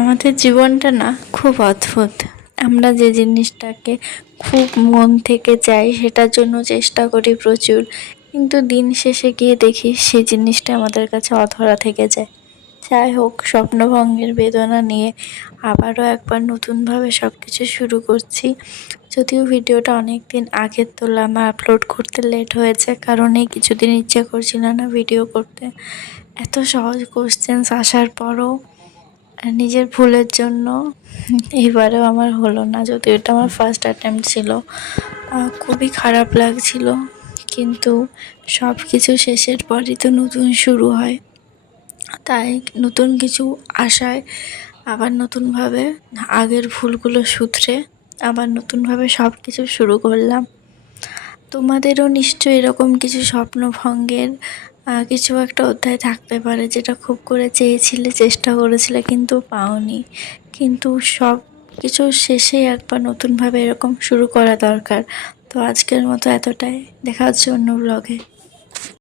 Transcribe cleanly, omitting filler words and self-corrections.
আমাদের জীবনটা না খুব অদ্ভুত। আমরা যে জিনিসটাকে খুব মন থেকে চাই সেটার জন্য চেষ্টা করি প্রচুর, কিন্তু দিন শেষে গিয়ে দেখি সেই জিনিসটা আমাদের কাছে অধরা থেকে যায়। যাই হোক, স্বপ্নভঙ্গের বেদনা নিয়ে আবারও একবার নতুনভাবে সব কিছু শুরু করছি। যদিও ভিডিওটা অনেক দিন আগের তোলা, আমার আপলোড করতে লেট হয়েছে, কারণ এই কিছুদিন ইচ্ছে করছিল না ভিডিও করতে। এত সহজ কোশ্চেন্স আসার পরও নিজের ভুলের জন্য এবারেও আমার হলো না, যদিও এটা আমার ফার্স্ট অ্যাটেম্প্ট ছিল। খুবই খারাপ লাগছিল, কিন্তু সব কিছু শেষের পরই তো নতুন শুরু হয়। তাই নতুন কিছু আশায় আবার নতুনভাবে আগের ভুলগুলো শুধরে আবার নতুনভাবে সব কিছু শুরু করলাম। তোমাদেরও নিশ্চয়ই এরকম কিছু স্বপ্নভঙ্গের কিছু একটা অধ্যায় থাকতে পারে, যেটা খুব করে চেয়েছিলে, চেষ্টা করেছিলে কিন্তু পাওনি। কিন্তু সব কিছু শেষে একবার নতুনভাবে এরকম শুরু করা দরকার। তো আজকের মতো এতটাই, দেখা হচ্ছে অন্য ব্লগে।